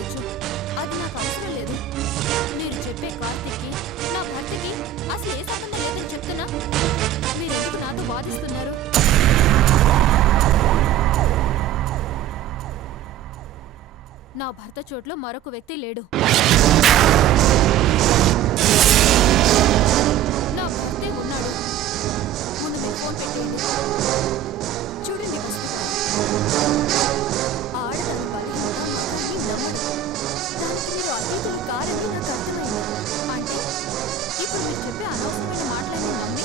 కావచ్చు. అది నాకు అవసరం లేదు. మీరు చెప్పే కార్తీక్కి నా భర్తకి అసలు ఏ సంబంధం లేదని చెప్తున్నా మీరెందుకు నాతో వాదిస్తున్నారు? నా భర్త చోట్లో మరొక వ్యక్తి లేడు. నా భర్తే ఉన్నాడు. ముందు మీరు ఫోన్ పెట్టేయండి. చూడండి ఆడదాని బలహీనత మగాన్ని నమ్మడు. దానికి మీరు అతీతులు కారని నాకు అర్థమైంది. అంటే ఇప్పుడు మీరు చెప్పే అనవసరమైన మాటలని నమ్మి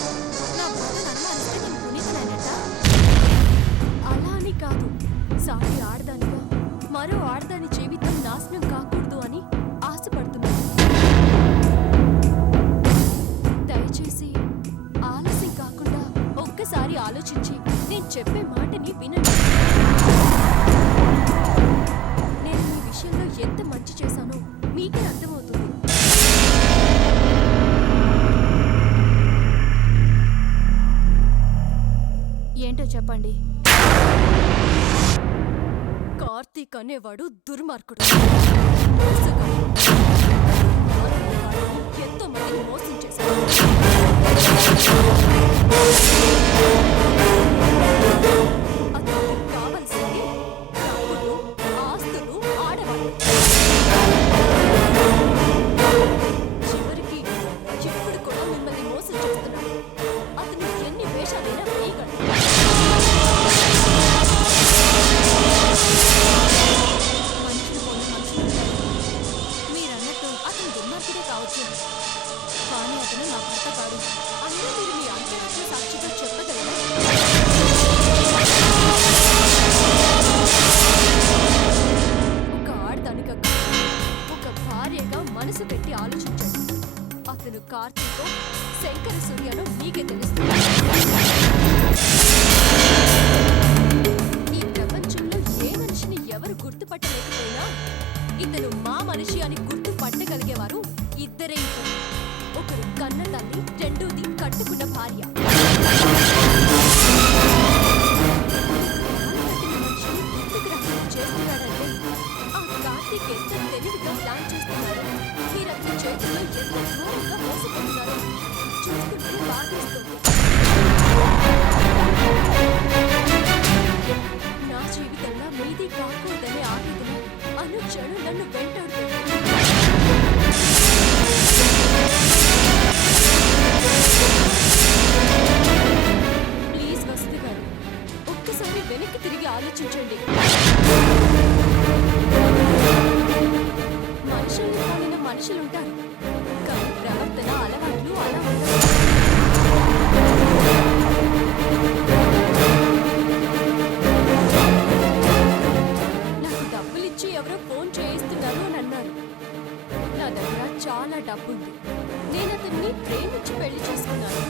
నా భర్తను అనుమానిస్తే నేను పునీతనైనట్ట? అలా అని కాదు. సాటి ఆడదానిగా మరో ఆడదాని జీవితం నాశనం కాకూడదు అని ఆశపడుతున్నాను. దయచేసి ఆలస్యం కాకుండా ఒక్కసారి ఆలోచించి నేను చెప్పే మాటని వినండి. నేను ఈ విషయంలో ఎంత మంచి చేశానో మీకే అర్థమవుతుంది. ఏంటో చెప్పండి. కార్తీక్ అనేవాడు దుర్మార్గుడు. ఎంతో మందిని మోసం చేశాడు. అతనికి కావలసింది డబ్బులు, ఆస్తులు, ఆడవాళ్ళు. చివరికి ఇప్పుడు కూడా మిమ్మల్ని మోసం చేస్తున్నాడు. అతను ఎన్ని వేషాలైనా వేయగలడు. మీరన్నట్టు అతను దుర్మార్గుడే కావచ్చు, కానీ అతను నా భర్త కాదు. అన్నీ మీరు మీ అంతరాత్మ సాక్షిగా చెప్పగలరా? ఒక ఆడదానిగా ఒక భార్యగా మనసు పెట్టి ఆలోచించండి. అతను కార్తీకో శంకర సూర్యనో మీకే తెలుస్తుంది. ఈ ప్రపంచంలో ఏ మనిషిని ఎవరు గుర్తుపట్టలేకపోయినా ఇతను మా మనిషి అని గుర్తుపట్టగలిగేవారు ఇద్దరే. ఒకరు కన్న తల్లి, రెండోది కట్టుకున్న భార్య. చేస్తున్నాడంటే ఆ కార్తీక్ ఎంత తెలివిగా ప్లాన్ చేస్తున్నాడు. మీరతని చేతుల్లో ఎంత ఘోరంగా మోసపోతున్నారో చూస్తుంటే బాధేస్తుంది. నా జీవితంలో మీది కాకూడదనే ఆవేదన అనుక్షణం నన్ను వెంటాడుతుంది. ప్లీజ్ వసతి గారు, ఒక్కసారి వెనక్కి తిరిగి ఆలోచించండి. మనుషుల్ని కాలిన మనుషులుంటారు, కానీ ప్రవర్తన, అలవాట్లు అలా ఉండవు. నాకు డబ్బులిచ్చి ఎవరో ఫోన్ చేయిస్తున్నారు అని అన్నారు. నా దగ్గర చాలా డబ్బుంది. నేను అతన్ని ప్రేమించి పెళ్లి చేసుకున్నాను.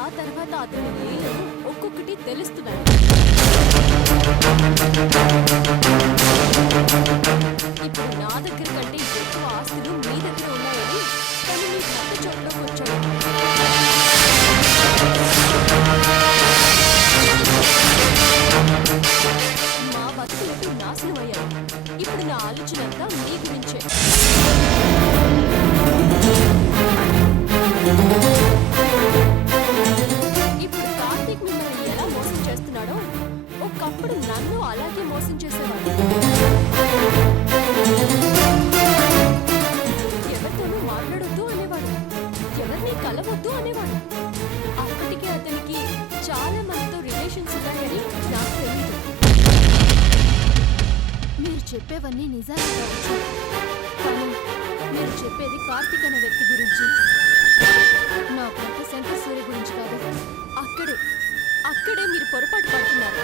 ఆ తర్వాత అతని లీలలు ఒక్కొక్కటి తెలుస్తున్నాయి. ఇప్పుడు నా దగ్గర కంటే ఎక్కువ ఆస్తులు మీ దగ్గర ఉన్నాయని తను మీ భర్త చోట్లోకి వచ్చాడు. మా బతుకులకి నాశనం అయ్యాయి. ఇప్పుడు నా ఆలోచన అంతా మీ గురించే. ఇప్పుడు కార్తీక్ మిమ్మల్ని ఎలా మోసం చేస్తున్నాడో ఒకప్పుడు నన్ను అలాగే మోసం చేసేవాడు. ఎవరితోనూ మాట్లాడొద్దు అనేవాడు, ఎవరిని కలవద్దు అనేవాడు. అప్పటికే అతనికి చాలా మందితో రిలేషన్స్ ఉన్నాయని నాకు తెలియదు. మీరు చెప్పేవన్నీ నిజాలు కావచ్చు, కానీ మీరు చెప్పేది కార్తీక్ అనే వ్యక్తి గురించి, నా భర్త శంకర్ సూర్య గురించి కాదు. అక్కడే మీరు పొరపాటు పడుతున్నారు.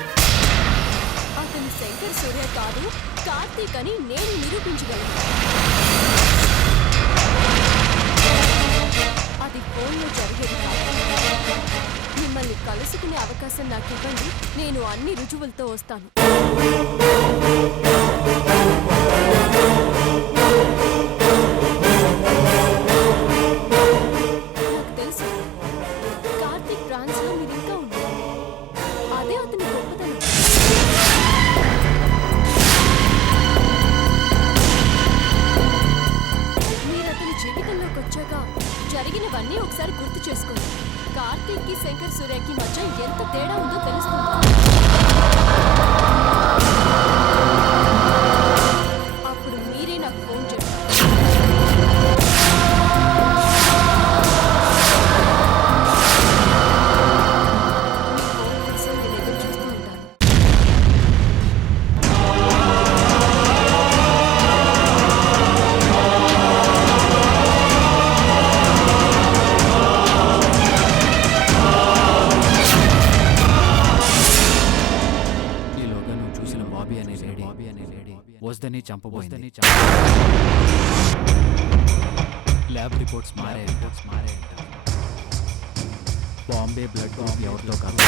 అతను శంకర్ సూర్య కాదు, కార్తీక్ అని నేను నిరూపించగలను. అది ఫోన్లో జరిగేది కాదు. మిమ్మల్ని కలుసుకునే అవకాశం నాకు ఇవ్వండి, నేను అన్ని రుజువులతో వస్తాను. నాకు తెలుసు, కార్తీక్ ట్రాన్స్లో మీరు ఇంకా ఉన్నారు. అదే అతని గొప్పతనం. జరిగినవన్నీ ఒకసారి గుర్తు చేసుకోండి. కార్తీక్కి శంకర్ సూర్యకి మధ్య ఎంత తేడా ఉందో తెలుస్తుంది. అప్పుడు మీరే నాకు ఫోన్ చేస్తారు. వద్దని చంపబోయింది. ల్యాబ్ రిపోర్ట్స్ మారే బాంబే బ్లడ్ గ్రూప్ ఎవరితో కాదు.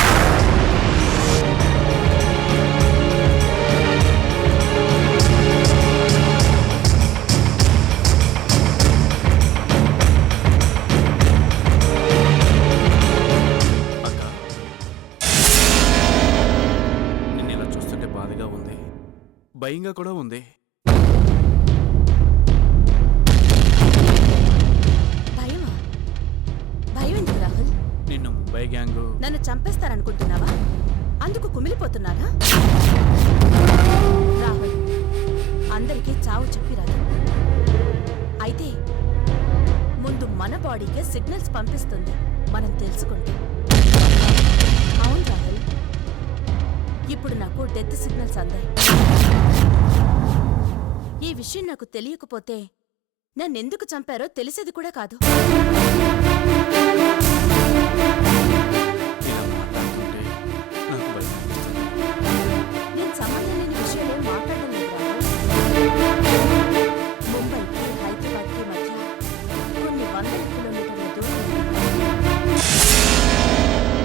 నిన్ను ఇలా చూస్తుంటే బాధగా ఉంది, భయంగా కూడా ఉంది. భయమా? భయం ఎందుకు రాహుల్? నిన్ను ముంబై గ్యాంగు నన్ను చంపేస్తారనుకుంటున్నావా? అందుకు కుమిలిపోతున్నారా? రాహుల్, అందరికీ చావు చెప్పిరాదు. అయితే ముందు మన బాడీకే సిగ్నల్స్ పంపిస్తుంది మనం తెలుసుకుంటే. అవును రాహుల్, ఇప్పుడు నాకు డెత్ సిగ్నల్స్ అందాయి. ఈ విషయం నాకు తెలియకపోతే నన్నెందుకు చంపారో తెలిసేది కూడా కాదు. ఇలా మాట్లాడుతుంటే నాకు భయం అనిపిస్తుంది. నేను సంబంధం లేని విషయాలేం మాట్లాడడం లేదు రాహుల్. ముంబైకి హైదరాబాద్కి మధ్య కొన్ని వందల కిలోమీటర్ల దూరం ఉంది.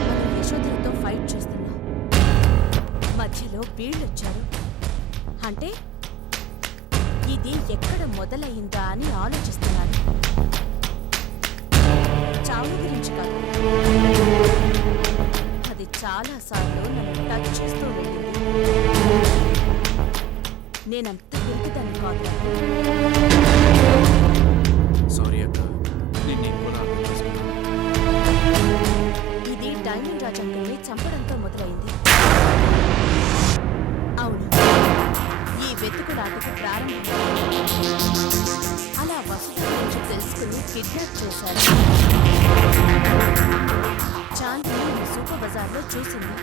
మనం యశోధరతో ఫైట్ చేస్తున్నాం. మధ్యలో వీళ్ళొచ్చారు. అంటే ఇది ఎక్కడ మొదలయ్యిందా అని ఆలోచిస్తున్నాను. చావు గురించి కాదు, అది చాలాసార్లు నన్ను టచ్ చేస్తూ వెళ్ళింది. నేనంత పిరికిదాన్ని కాదు. సారీ అక్క, నిన్ను ఎక్కువగా అర్థం చేసుకున్నాను. ఇది డైమండ్ రాజంకుల్ని చంపడంతో మొదలైంది. అవును, ఈ వెతుకులాటకు ప్రారంభం అలా వసుధ గురించి తెలుసుకుని కిడ్నాప్ చేశారు. చాందిని సూపర్ బజార్లో చూసింది.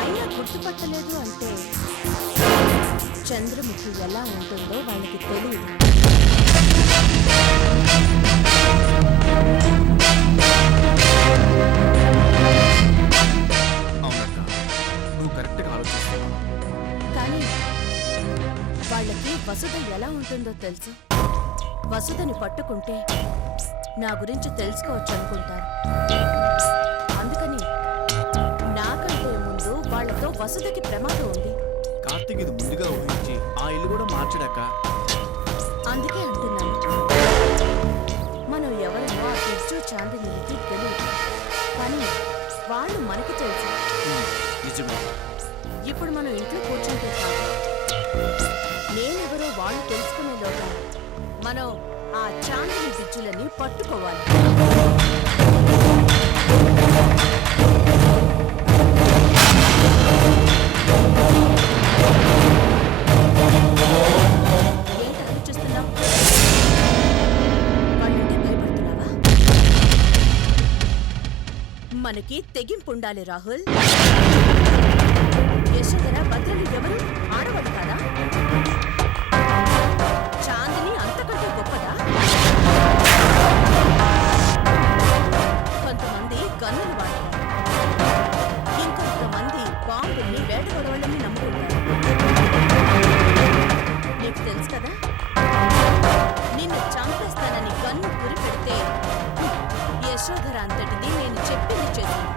అయినా గుర్తుపట్టలేదు అంటే చంద్రముఖి ఎలా ఉంటుందో వాళ్ళకి తెలియదు. అవునక్క, నువ్వు కరెక్ట్గా ఆలోచిస్తున్నావు. కానీ వాళ్ళకి వసుధ ఎలా ఉంటుందో తెలుసు. వసుధని పట్టుకుంటే నా గురించి తెలుసుకోవచ్చు అనుకుంటారు. అందుకని నాకంటే ముందు వాళ్లతో వసుధకి ప్రమాదం ఉంది. కార్తీక్ ఇది ముందుగా ఊహించి ఆ ఇల్లు కూడా మార్చడాక. అందుకే అంటున్నాను, మనం ఎవరో ఆ బిజ్జు చాందినికి తెలియదు, కానీ వాళ్ళు మనకి తెలుసు. నిజమే. ఇప్పుడు మనం ఇంట్లో కూర్చుంటే కాదు, నేనెవరో వాళ్ళు తెలుసుకునేలోగా మనం ఆ చాందిని బిజ్జులని పట్టుకోవాలి. ఏంటి ఆలోచిస్తున్నావు? వాళ్ళంటే భయపడుతున్నావా? మనకి తెగింపుండాలి రాహుల్. యశోధర భద్రలు ఎవరు? ఆడవాళ్ళు కాదా? చాందిని అంతకంటే గొప్పదా? కొంతమంది గన్నులు వాడతారు, ఇంకొంతమంది బాంబుల్ని వేటగొడవళ్ళని నమ్ముకుంటారు. నీకు తెలుసు కదా, నిన్ను చంపేస్తానని గన్ను గురి పెడితే యశోధర అంతటిది నేను చెప్పింది చేసింది.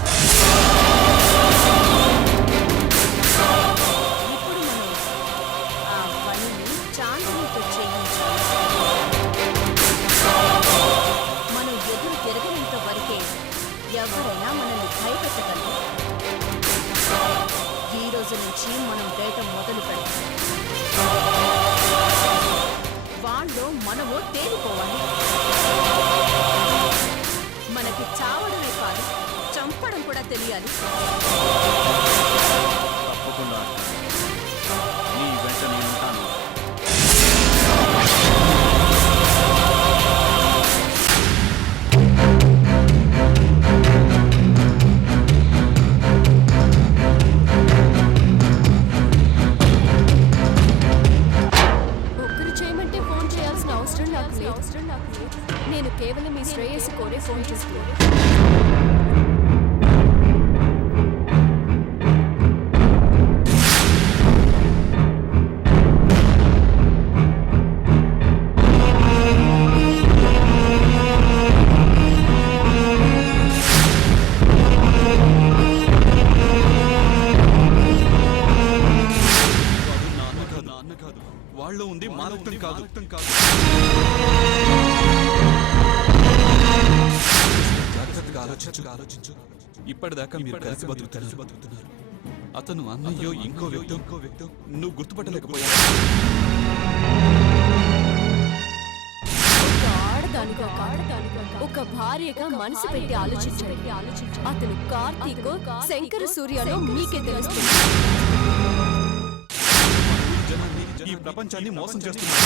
ఇప్పుడు మనం ఆ పనిని చాందినితో చేయించాలి. మనం ఎదురు తిరగనంత వరకే ఎవరైనా మనల్ని భయపెట్టగలరు. ఈ రోజు నుంచి మనం వేట మొదలు పెడతాం. వాళ్ళు మనము తేలిపోవాలి. చేయాలి? తప్పకుండా నీ వెంట నేను ఉంటాను. ఒక్కరు చేయమంటే ఫోన్ చేయాల్సిన అవసరం నాకు లేదు. నేను కేవలం మీ శ్రేయస్సు కోరే ఫోన్ చేస్తున్నాను. వాళ్ళు ఉంది మానవత్వం కాదు. జాగ్రత్తగా ఆలోచించు. ఇప్పటిదాకా మీరు కలిసి బతుకుతున్నారు. అతను అన్నయ్యో ఇంకో వ్యక్తి నువ్వు గుర్తుపట్టలేకపోయావు. ఒక భార్యగా మనసు పెట్టి ఆలోచించండి. అతను కార్తీక్ శంకర సూర్యలో మీకే తెలుస్తుంది. జనాన్ని, ఈ ప్రపంచాన్ని మోసం చేస్తున్నారు.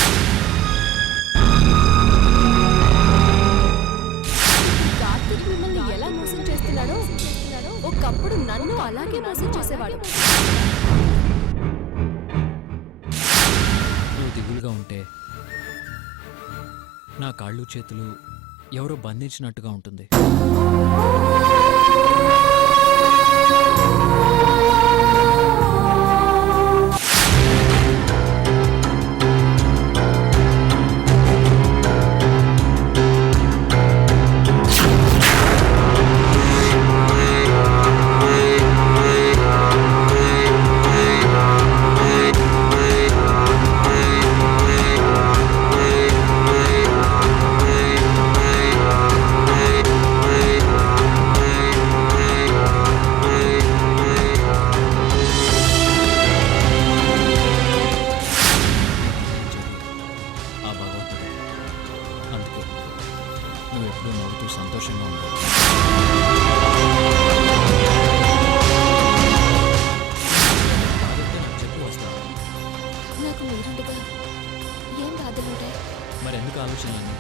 కార్తీక్ మిమ్మల్ని ఎలా మోసం చేస్తున్నాడో ఒకప్పుడు నన్ను అలాగే మోసం చేసేవాడు. నువ్వు దిగులుగా ఉంటే నా కాళ్ళు చేతులు ఎవరో బంధించినట్టుగా ఉంటుంది. ఆ భగవంతుడు అందుకే నువ్వు ఎప్పుడూ నవ్వుతూ సంతోషంగా ఉంటావు. చెప్పు వస్తావా? నాకు మీరుండగా ఏం బాధలుంటాయి? మరి ఎందుకు ఆలోచనలు?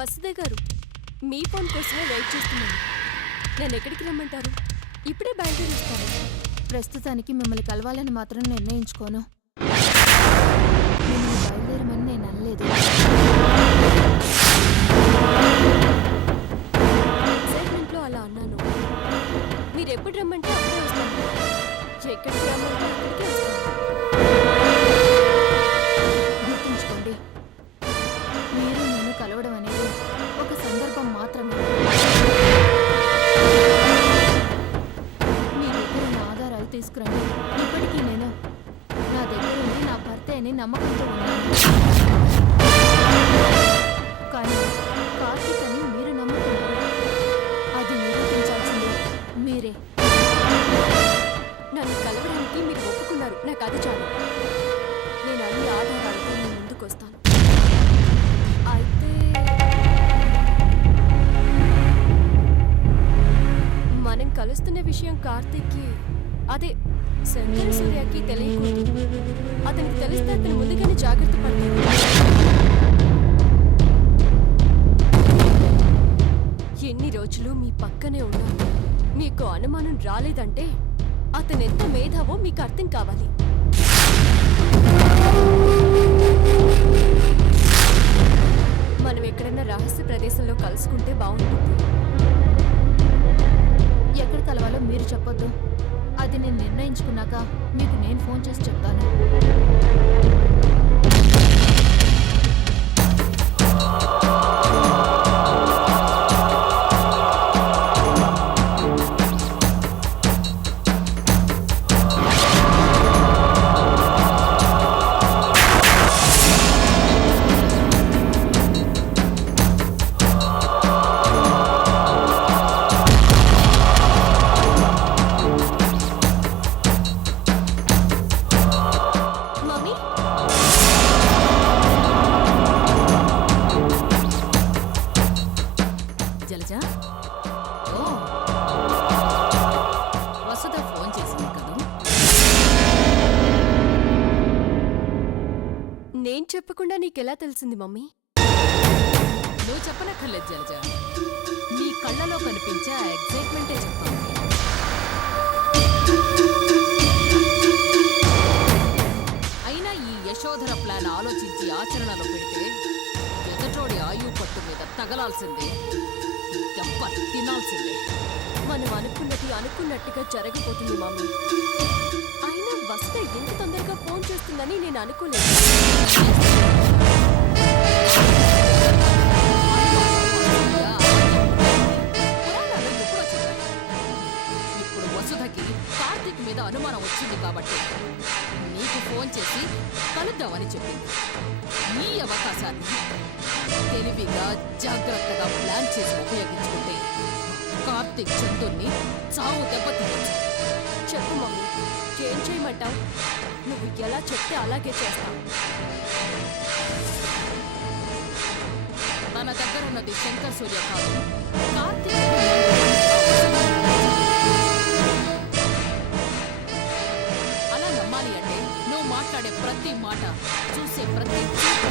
వసుధ గారు, మీ ఫోన్ కోసమే వెయిట్ చేస్తున్నాను. నేను ఎక్కడికి రమ్మంటారు? ఇప్పుడే బయలుదేరి వస్తాను. ప్రస్తుతానికి మిమ్మల్ని కలవాలని మాత్రం నిర్ణయించుకోను. మిమ్మల్ని బయలుదేరమని నేను అనలేదు. ఎక్సైట్మెంట్లో అలా అన్నాను. మీరు ఎప్పుడు రమ్మంటే అప్పుడే వస్తాను. ఎక్కడికి రమ్మంటే అక్కడికే వస్తాను. గుర్తుంచుకోండి, మీరు నేను కలవడం అనేది ఒక సందర్భం మాత్రమే. మీ దగ్గర ఉన్న ఆధారాలు తీసుకురండి. ఇప్పటికీ నేను నా దగ్గర ఉంది నా భర్తే అని నమ్మకంతో ఉన్నాను. కానీ కార్తీక్ అని మీరు నమ్ముతున్నారు. అది నిరూపించాల్సిందే మీరే. నన్ను కలవడానికి మీరు ఒప్పుకున్నారు. నాకు అది చాలు. నేను అన్ని ఆధారాలతో మీ ముందుకు వస్తాను. అయితే మనం కలుస్తున్న విషయం కార్తీక్కి, అదే శంకర సూర్యకి తెలియకూడదు. అతనికి తెలిస్తే అతను ముందుగానే జాగ్రత్త పడతాడు. ఎన్ని రోజులు మీ పక్కనే ఉన్నా మీకు అనుమానం రాలేదంటే అతను ఎంత మేధావో మీకు అర్థం కావాలి. మనం ఎక్కడన్నా రహస్య ప్రదేశంలో కలుసుకుంటే బాగుంటుంది. ఎక్కడ కలవాలో మీరు చెప్పొద్దు. అది నేను నిర్ణయించుకున్నాక మీకు నేను ఫోన్ చేసి చెప్తాను. మమ్మీ, జలజ ఓ వసుధ ఫోన్ చేసింది కదూ. నేను చెప్పకుండా నీకెలా తెలిసింది మమ్మీ? నువ్వు చెప్పనక్కర్లేదు జలజ, నీ కళ్ళలో కనిపించే ఆ ఎగ్జైట్మెంటే చెప్తాను. అయినా ఈ యశోధర ప్లాన్ ఆలోచించి ఆచరణలో పెడితే ఎదటోడి ఆయువు పట్టు మీద తగలాల్సిందే, దెబ్బ తినాల్సిందే. మనం అనుకున్నది అనుకున్నట్టుగా జరగబోతుంది మమ్మీ. అయినా వస్తే ఎంత తొందరగా ఫోన్ చేస్తుందని నేను అనుకోలేదు. పురాణాలు ఎప్పుడో చెప్పారు. ఇప్పుడు వసుధకి కార్తీక్ మీద అనుమానం వచ్చింది కాబట్టి నీకు ఫోన్ చేసి కలుద్దామని చెప్పింది. ఈ అవకాశాన్ని తెలివిగా జాగ్రత్తగా ప్లాన్ చేసి ఉపయోగించుకుంటే కార్తీక్ చందుని చావు దెబ్బతినొచ్చు. చెప్పు మమ్మీ, ఏం చేయమంటావు? నువ్వు ఎలా చెప్తే అలాగే చేస్తావు. తన దగ్గర ఉన్నది శంకర్ సూర్య కాదు, కార్తీక్. అలా నమ్మాలి అంటే నువ్వు మాట్లాడే ప్రతి మాట, చూసే ప్రతి చూపు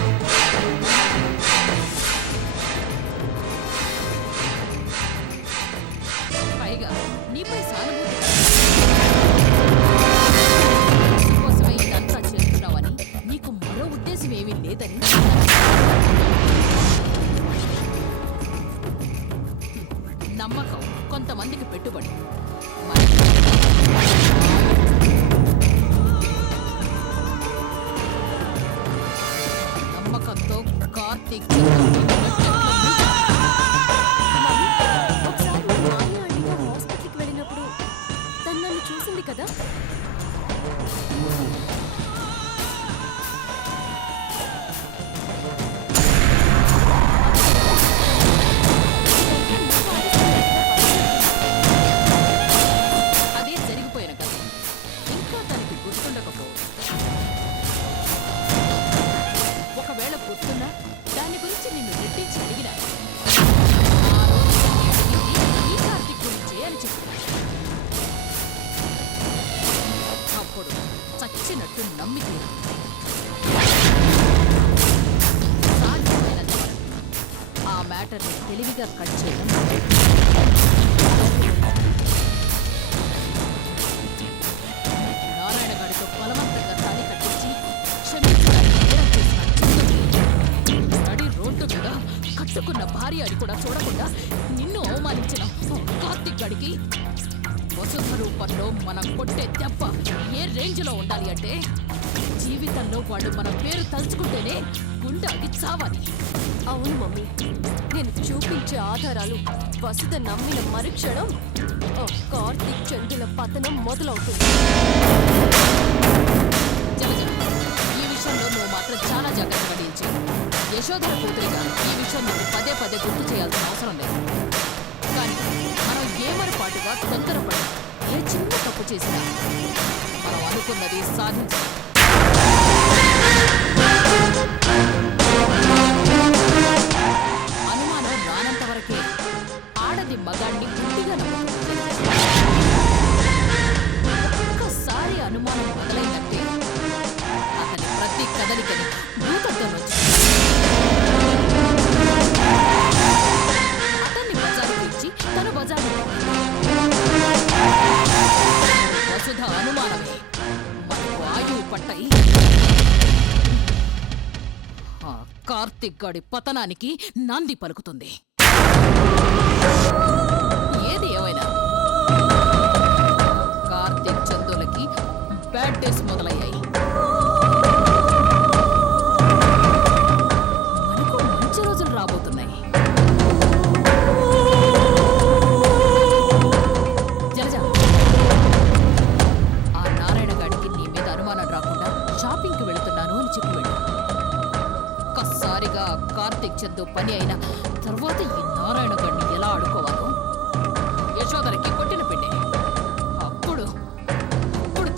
పైగా నీపై సానుభూతి కోసమే ఇదంతా చేస్తున్నావని, నీకు మరో ఉద్దేశం ఏమీ లేదని. నమ్మకం కొంతమందికి పెట్టుబడి. నమ్మకంతో కార్తీక్ ఒకసారి నేను మాయ ఆంటీతో హాస్పిటల్కి వెళ్ళినప్పుడు తను నన్ను చూసింది కదా. అదే జరిగిపోయిన కదా, ఇంకా తనకి గుర్తుండకపోవచ్చు. ఒకవేళ గుర్తున్నా దాని గురించి నిన్ను రెట్టించి అడిగినా ఆ రోజు నేను అడిగింది ఈ కార్తీక్ గురించే అని చెప్పిన. అప్పుడు చచ్చినట్టు నమ్మితే సాధ్యమైనంత వరకు ఆ మ్యాటర్ని తెలివిగా కట్ చేయడం. నారాయణ గారితో బలవంతంగా తాళి కట్టించి క్షమించడానికి నేరం చేసిన చందుని నడి రోడ్డు మీద కట్టుకున్న భార్య అని కూడా చూడకుండా నిన్ను అవమానించిన కార్తీక్ గడికి వసుధ రూపంలో మనం కొట్టే దెబ్బ ఏ రేంజ్లో ఉండాలి అంటే, జీవితంలో వాడు మన పేరు తలుచుకుంటేనే గుండాగి చావాలి. అవును మమ్మీ, నేను చూపించే ఆధారాలు వసుధ నమ్మిన మరుక్షణం ఆ కార్తీక్ చందుల పతనం మొదలవుతుంది. జలజ, ఈ విషయంలో నువ్వు మాత్రం చాలా జాగ్రత్త వహించావు. యశోధర కూతురిగా ఈ విషయం నువ్వు పదే పదే గుర్తు చేయాల్సిన అవసరం లేదు. కానీ మనం ఏమరపాటుగా తొందరపడి ఏ చిన్న తప్పు చేసినా మనం అనుకున్నది సాధించాలి. పట్టాయి. ఆ కార్తిక్ గాడి పతనానికి నాంది పలుకుతుంది. ఏది ఏమైనా కార్తిక్ చందులకి బ్యాడ్ డేస్ మొదలయ్యాయి. మనకు మంచి రోజులు రాబోతున్నాయి. జలజ, ఆ నారాయణ గాడికి నీ మీద అనుమానం రాకుండా షాపింగ్కి వెళుతున్నాను అని చెప్పి వెళ్ళు. ఒక్కసారిగా కార్తిక్ చందు పని అయిన తర్వాత ఈ నారాయణ గాడిని ఎలా ఆడుకోవాలో యశోదరకి కొట్టిన పిండే. అప్పుడు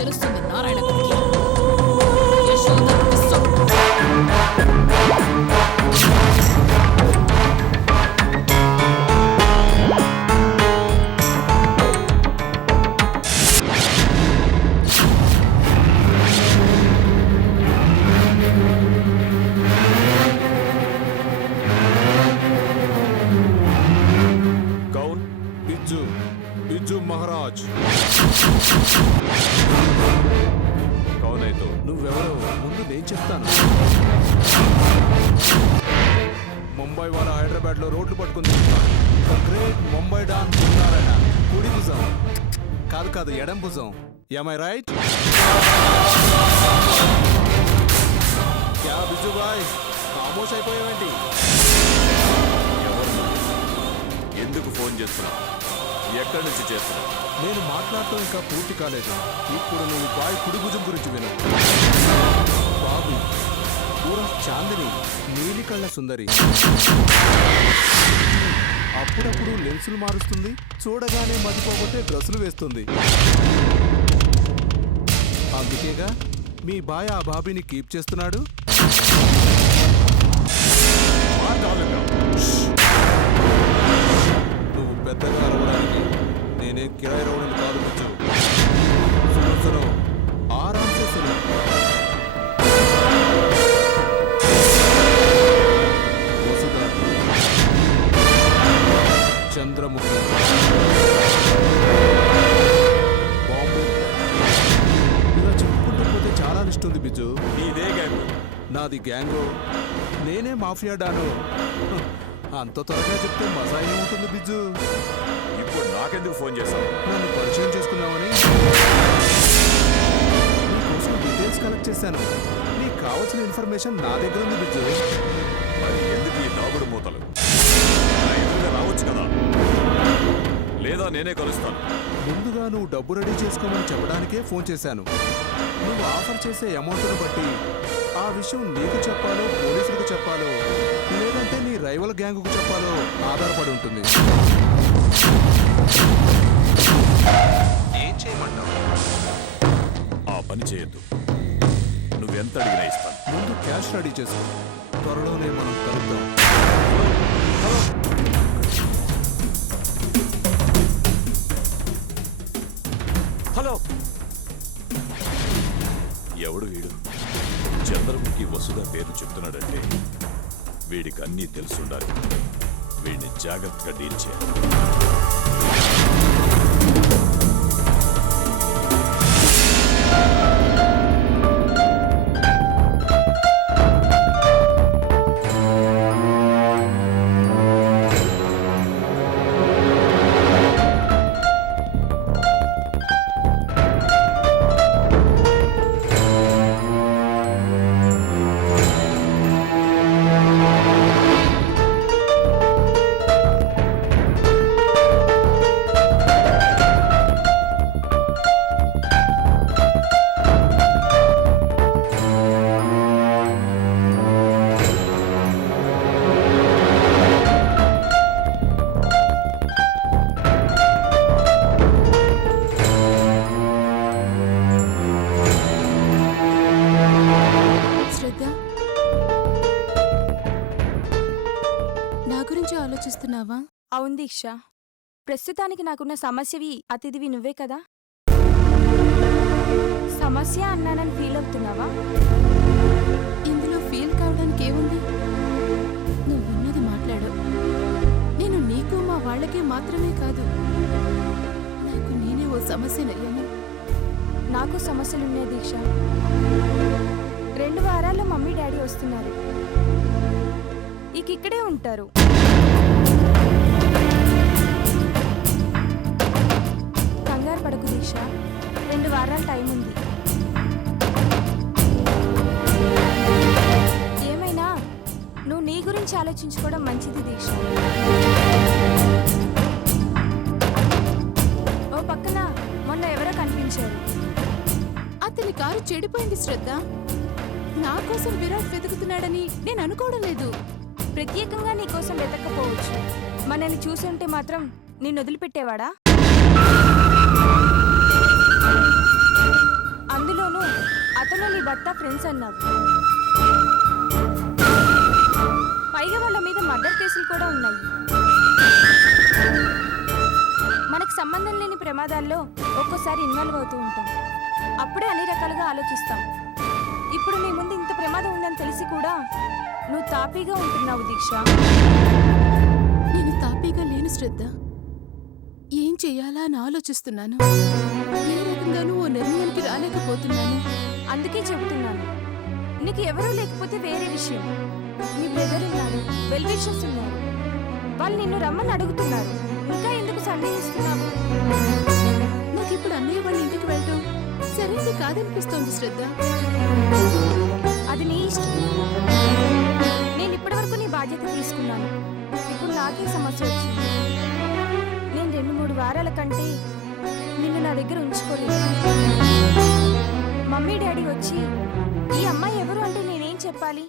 తెలుస్తుంది నారాయణ గారికి యశోదర విశ్వం. కౌన్ బిజ్జు బిజ్జు మహారాజ్. కౌన్ అయితే నువ్వెవరో ముందు నేను చెప్తాను. ముంబై వాళ్ళ హైదరాబాద్ లో రోడ్లు పట్టుకుంది. Great Mumbai don Narayana. కుడి భుజం కాదు ఎడం భుజం. Am I right? క్యా బిజ్జు బాయ్ ఖామోష్ అయిపోయావేంటి? ఎందుకు ఫోన్ చేస్తున్నావు? ఎక్కడి నుంచి చేస్తున్నావు? నేను మాట్లాడటం ఇంకా పూర్తి కాలేదు. ఇప్పుడు నువ్వు బాయ్ కుడి భుజం గురించి విను. బాబు పూరా చాందిని, నీలి కళ్ళ సుందరి. అప్పుడప్పుడు లెన్సులు మారుస్తుంది, చూడగానే మతిపోగొట్టే డ్రెస్సులు వేస్తుంది. అందుకేగా మీ బాయ్ ఆ బాబీని కీప్ చేస్తున్నాడు. నువ్వు పెద్దగా అరవడానికి నేనే కిరాయి రౌడీలు కాదు. బిజ్జు సును ఆరాంసే సును. వసుధ, చంద్రముఖి, బాంబే, ఇలా చెప్పుకుంటూ పోతే చాలా లిస్ట్ ఉంది బిజ్జు. నీదే గ్యాంగ్. నాది గ్యాంగు, నేనే మాఫియా డాను. అంత త్వరగా చెప్తే మజాయి ఉంటుంది బిజ్జు. ఇప్పుడు నాకెందుకు ఫోన్ చేశావు? నన్ను పరిచయం చేసుకున్నామని నీకోసం డీటెయిల్స్ కలెక్ట్ చేశాను. నీకు కావాల్సిన ఇన్ఫర్మేషన్ నా దగ్గర ఉంది బిజ్జు. మరి ఎందుకు ఈ దాగుడు మూతలు? నా ఎదురుగా రావచ్చు కదా, లేదా నేనే కలుస్తాను. ముందుగా నువ్వు డబ్బు రెడీ చేసుకోమని చెప్పడానికే ఫోన్ చేశాను. నువ్వు ఆఫర్ చేసే అమౌంట్ను బట్టి ఆ విషయం నీకు చెప్పాలో, పోలీసులకు చెప్పాలో, లేదంటే నీ రైవల్ గ్యాంగుకు చెప్పాలో ఆధారపడి ఉంటుంది. ఏం చేయమంటావు? ఆ పని చేయొద్దు. నువ్వెంత అడిగినా ఇస్తాను. ముందు క్యాష్ రెడీ చేసుకో. త్వరలోనే మనం కలుద్దాం. హలో. ఎవడు వీడు? చంద్రముఖి వసుధ పేరు చెప్తున్నాడంటే వీడికి అన్నీ తెలుసుండాలి. వీడిని జాగ్రత్తగా డీల్ చేయాలి. ఆలోచిస్తున్నావా? అవును దీక్ష, ప్రస్తుతానికి నాకున్న సమస్యవి అతిథివి నువ్వే కదా. సమస్య అన్నానని ఫీల్ అవుతున్నావా? ఇందులో ఫీల్ కావడానికి ఏముంది? నువ్వున్నది మాట్లాడు. నేను నీకు మా వాళ్ళకి మాత్రమే కాదు, నాకు నేనే ఓ సమస్యనయ్యాను. నాకు సమస్యలున్నాయి దీక్ష. డాడీ వస్తున్నారు. ఇక ఇక్కడే ఉంటారు. కంగారు పడకు దీక్ష, 2 వారాల టైం ఉంది. ఏమైనా నువ్వు నీ గురించి ఆలోచించుకోవడం మంచిది దీక్ష. ఓ పక్కన మొన్న ఎవరో కనిపించారు. అతని కారు చెడిపోయింది శ్రద్ధ. నా కోసం విరాట్ వెతుకుతున్నాడని నేను అనుకోవడం లేదు. ప్రత్యేకంగా నీకోసం వెతక్కపోవచ్చు, మనల్ని చూసుంటే మాత్రం నిన్ను వదిలిపెట్టేవాడా? అందులోనూ అతను నీ భర్త ఫ్రెండ్స్ అన్నావు. పైగా వాళ్ళ మీద మర్డర్ కేసులు కూడా ఉన్నాయి. మనకు సంబంధం లేని ప్రమాదాల్లో ఒక్కోసారి ఇన్వాల్వ్ అవుతూ ఉంటాం. అప్పుడే అన్ని రకాలుగా ఆలోచిస్తాం. ఇప్పుడు నీ ముందు ఇంత ప్రమాదం ఉందని తెలిసి కూడా నువ్వు తాపీగా ఉంటున్నావు దీక్ష. నేను తాపీగా లేను శ్రద్ధ. ఏం చెయ్యాలా అని ఆలోచిస్తున్నాను. ఏ రకంగానూ ఓ నిర్ణయానికి రాలేకపోతున్నాను. అందుకే చెబుతున్నాను, నీకు ఎవరూ లేకపోతే వేరే విషయం. నీ బ్రదర్ ఉన్నారు, వెల్ విషర్స్ ఉన్నారు. వాళ్ళు నిన్ను రమ్మని అడుగుతున్నారు. ఇంకా ఎందుకు సందేహిస్తున్నావు? నాకు ఇప్పుడు అన్నయ్య వాళ్ళ ఇంటికి వెళ్ళటం సరైనది కాదనిపిస్తోంది శ్రద్ధ. అది నీ ఇష్టం. నేను ఇప్పటివరకు నీ బాధ్యత తీసుకున్నాను. ఇప్పుడు నాకే సమస్య వచ్చింది. నేను 2-3 వారాల కంటే నిన్ను నా దగ్గర ఉంచుకోలేదు. మమ్మీ డాడీ వచ్చి ఈ అమ్మాయి ఎవరు అంటే నేనేం చెప్పాలి?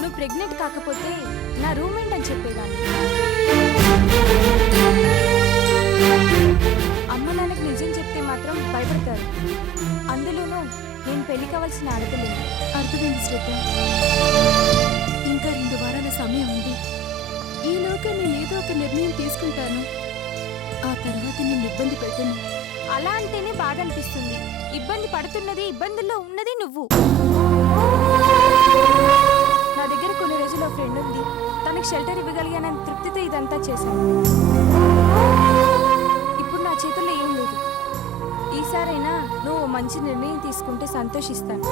నువ్వు ప్రెగ్నెంట్ కాకపోతే నా రూమ్మేట్ అని చెప్పేదాన్ని. అమ్మ నాన్నకి నిజం చెప్తే మాత్రం భయపడతారు. అందులోనూ నేను పెళ్లి కావాల్సిన ఆడపిల్లని. అర్థమైంది శ్రద్ధ. ఇంకా 2 వారాల సమయం ఉంది. ఈలోగా నేను ఏదో ఒక నిర్ణయం తీసుకుంటాను. ఆ తర్వాత నిన్ను ఇబ్బంది పెట్టను. అలా అంటేనే బాధ అనిపిస్తుంది. ఇబ్బంది పడుతున్నది, ఇబ్బందుల్లో ఉన్నది నువ్వు. నా దగ్గర కొన్ని రోజులు ఫ్రెండ్ ఉంది. తనకు షెల్టర్ ఇవ్వగలిగానని తృప్తితో ఇదంతా చేశాను. ఇప్పుడు నా చేతుల్లో ఏం లేదు. ఈసారైనా నువ్వు మంచి నిర్ణయం తీసుకుంటే సంతోషిస్తాను.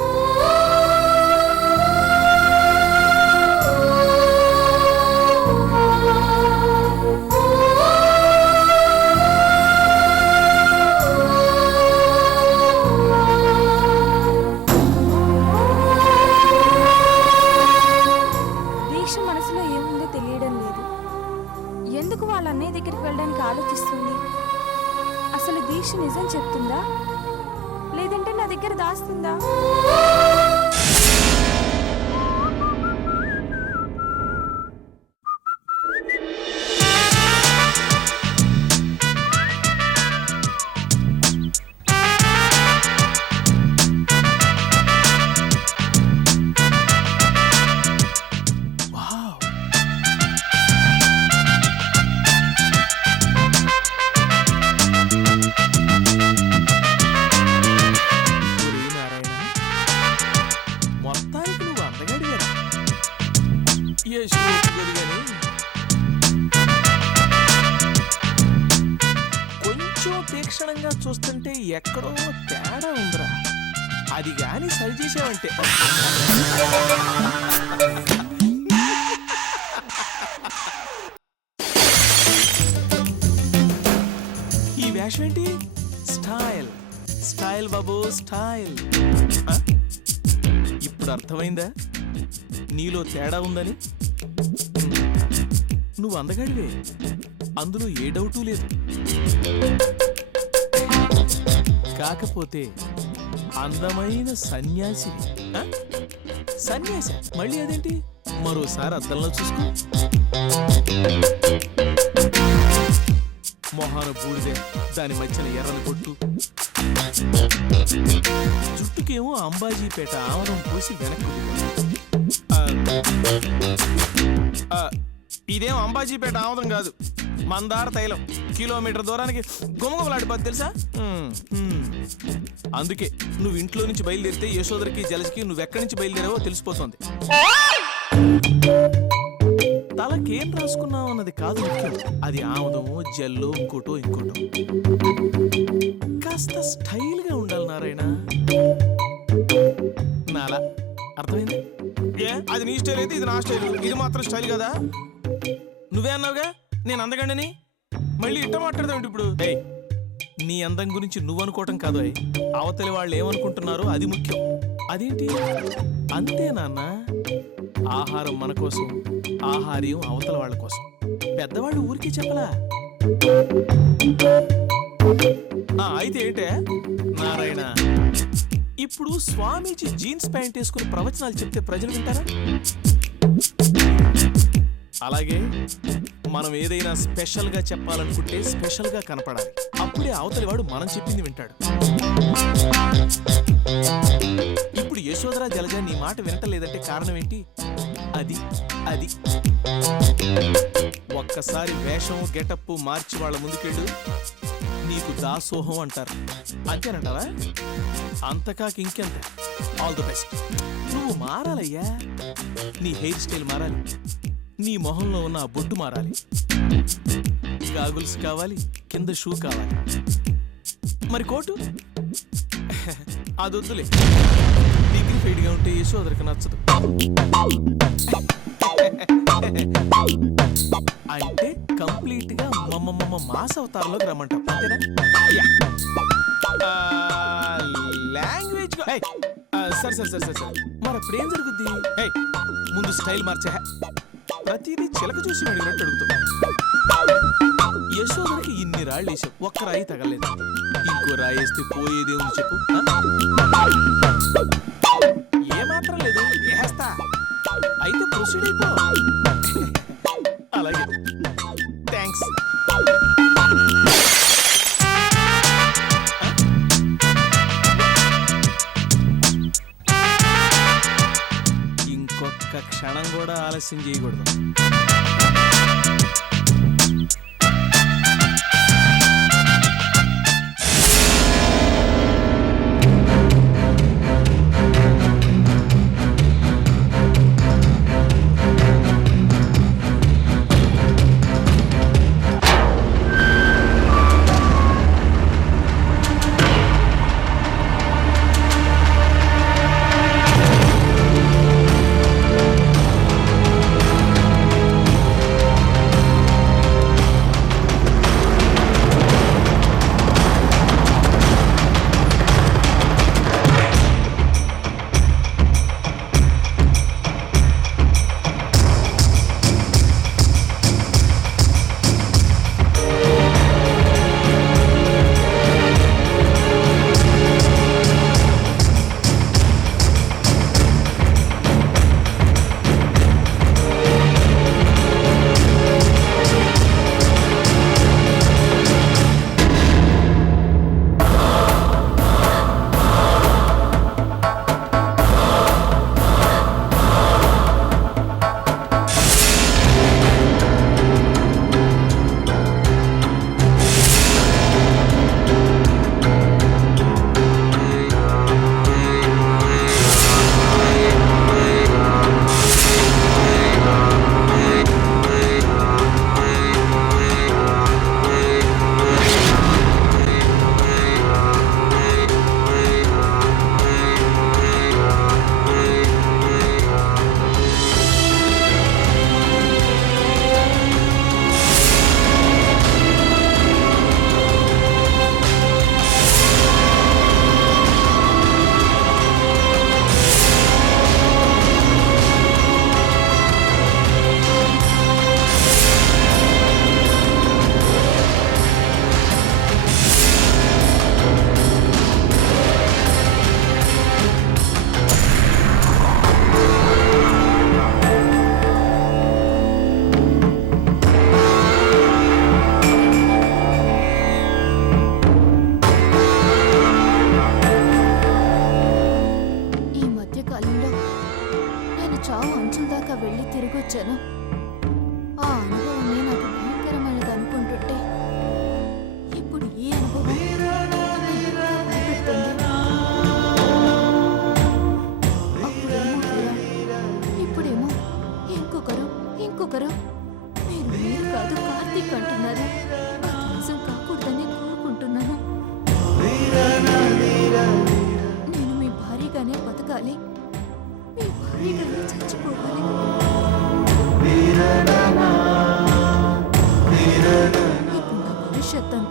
దీక్ష మనసులో ఏముందో తెలియడం లేదు. ఎందుకు వాళ్ళ అన్నయ్య దగ్గరికి వెళ్ళడానికి ఆలోచిస్తుంది? అసలు దీక్ష నిజం చెప్తుందా, లేదంటే నా దగ్గర దాస్తుందా? కొంచెం తీక్షణంగా చూస్తుంటే ఎక్కడో తేడా ఉందిరా. అది గాని సరి చేసావంటే ఈ వేషం ఏంటి? స్టైల్ స్టైల్ బాబు స్టైల్. ఇప్పుడు అర్థమైందా నీలో తేడా ఉందని? నువ్వు అందగాడివే, అందులో ఏ డౌటు లేదు. కాకపోతే అందమైన సన్యాసివి. సన్యాసి మళ్ళీ అదేంటి? మరోసారి అద్దంలో చూసుకో. మొహాన బూడిదే, దాని మధ్యన ఎర్రని కొట్టు, జుట్టుకేమో అంబాజీపేట ఆవరం పోసి వెనక్కు. ఇదేం అంబాజీపేట ఆమదం కాదు, మందార తైలం. కిలోమీటర్ దూరానికి గుమగుమలాడిపోద్ది తెలుసా? అందుకే నువ్వు ఇంట్లో నుంచి బయలుదేరితే యశోదరికి జలజకి నువ్వెక్కడి నుంచి బయలుదేరావో తెలిసిపోతుంది. తల తలకేం రాసుకున్నావు అన్నది కాదు ముఖ్యం. అది ఆముదమో జెల్లో ఇంకోటో కాస్త స్టైల్ గా ఉండాలి నారాయణ. నాలా అర్థమైంది? ఏ అది నీ స్టైల్ అయితే ఇది నా స్టైల్, ఇది మాత్రం స్టైల్ కదా. నువ్వే అన్నావుగా నేను అందగండని, మళ్ళీ ఇట్ట మాట్లాడదాం ఇప్పుడు. ఏయ్, నీ అందం గురించి నువ్వు అనుకోవటం కాదు, అవతలి వాళ్ళు ఏమనుకుంటున్నారో అది ముఖ్యం. అదేంటి అంతే నాన్న. ఆహారం మన కోసం, ఆహార్యం అవతల వాళ్ళ కోసం. పెద్దవాళ్ళు ఊరికే చెప్పలా. అయితే ఏంటే నారాయణ, ఇప్పుడు స్వామీజీ జీన్స్ ప్యాంట్ వేసుకుని ప్రవచనాలు చెప్తే ప్రజలు వింటారా? అలాగే మనం ఏదైనా స్పెషల్ గా చెప్పాలనుకుంటే స్పెషల్ గా కనపడాలి. అప్పుడే అవతలి వాడు మనం చెప్పింది వింటాడు. ఇప్పుడు యశోధరా జలజ నీ మాట వినటలేదంటే కారణం ఏంటి? అది అది ఒక్కసారి వేషం గెటప్ మార్చి వాళ్ళ ముందుకెళ్ళు, నీకు దాసోహం అంటారు. అంతేనంటావా? అంతకాక ఇంకెంత. All the best. నువ్వు మారాలయ్యా. నీ హెయిర్ స్టైల్ మారాలి, నీ మొహంలో ఉన్న ఆ బొట్టు మారాలి, గాగుల్స్ కావాలి, కింద షూ కావాలి, మరి కోటు అదొద్దులే. డిగ్నిఫైడ్గా ఉంటే యశోదరికి నచ్చదు. అంటే కంప్లీట్ గా మాస్ అవతారంలోకి రమ్మంటాం, అంతేనా? లాంగ్వేజ్ సరే సరే సరే సరే మరి అప్పుడు ఏం జరుగుద్ది? ముందు స్టైల్ మార్చా. ప్రతిదీ చిలక చూసి అడిగినట్టు అడుగుతాం. యశోదరికి ఇన్ని రాళ్ళు వేసావు, ఒక్క రాయి తగలేదు. ఇంకో రాయి వేస్తే పోయేదే ఉంది చెప్పు. ఏమాత్రం లేదు, వేస్తా. అయితే ప్రొసీడ్ అయిపో. అలాగే, థ్యాంక్స్. ఇంకొక క్షణం కూడా ఆలస్యం చేయకూడదు.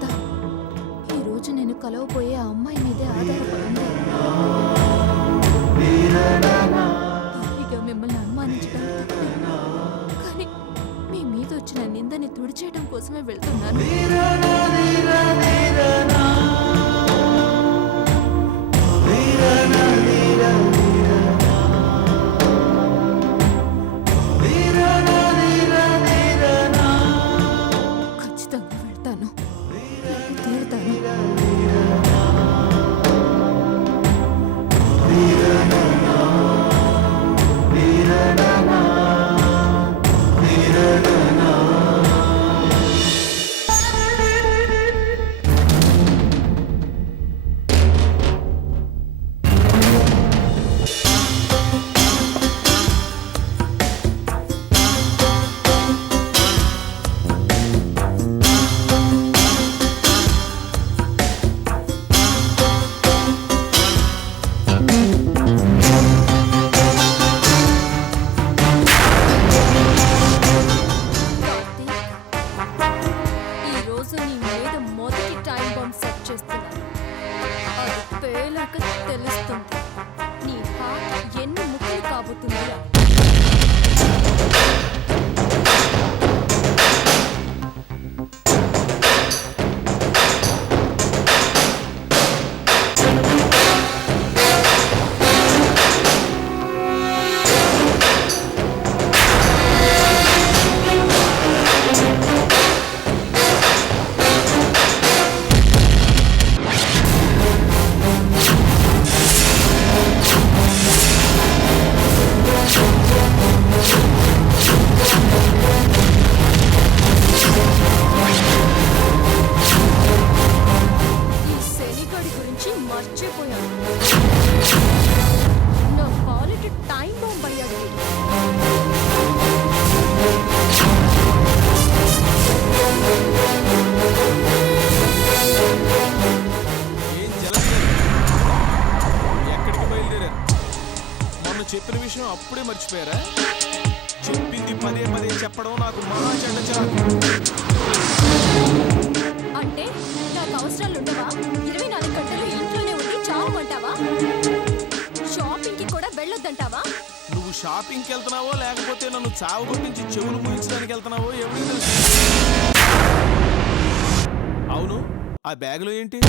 అంతా ఈ రోజు నేను కలవబోయే ఆ అమ్మాయి మీదే ఆధారపడింది. భారీగా మిమ్మల్ని అనుమానించడం తప్పే. కానీ మీ మీద వచ్చిన నిందని తుడిచేయడం కోసమే వెళ్తున్నాను. ఖచ్చితంగా వెళ్తాను, తీరుతాను. ఈ రోజు నీ మీద మొదటి టైం బాంబ్ సెట్ చేస్తున్నాను. అది పేలాక తెలుస్తుంది నీ హార్ట్ ఎన్ని ముక్కలు కాబోతుంది అని. ఈ శనిగాడి గురించి మర్చిపోయాను. నా పాలిటి టైం బాంబ్ అయ్యాడు వీడు. ఏం జలసి ఎక్కడికి బయలుదేరారు? మొన్న చెప్పిన విషయం అప్పుడే మర్చిపోయారా? చెప్పింది పదే పదే చెప్పడం నాకు మహా చెడ్డ చిరాకు. అంటే నాకు అవసరాలు ఉండవా? 24 గంటలు ఇంట్లోనే ఉండి చావమంటావా? షాపింగ్కి కూడా వెళ్ళొద్దంటావా? నువ్వు షాపింగ్కి వెళ్తున్నావో లేకపోతే నన్ను చావు కొట్టించి చెవులు ముయించడానికి వెళ్తున్నావో ఎవరికి తెలుసు? అవును, ఆ బ్యాగులో ఏంటి?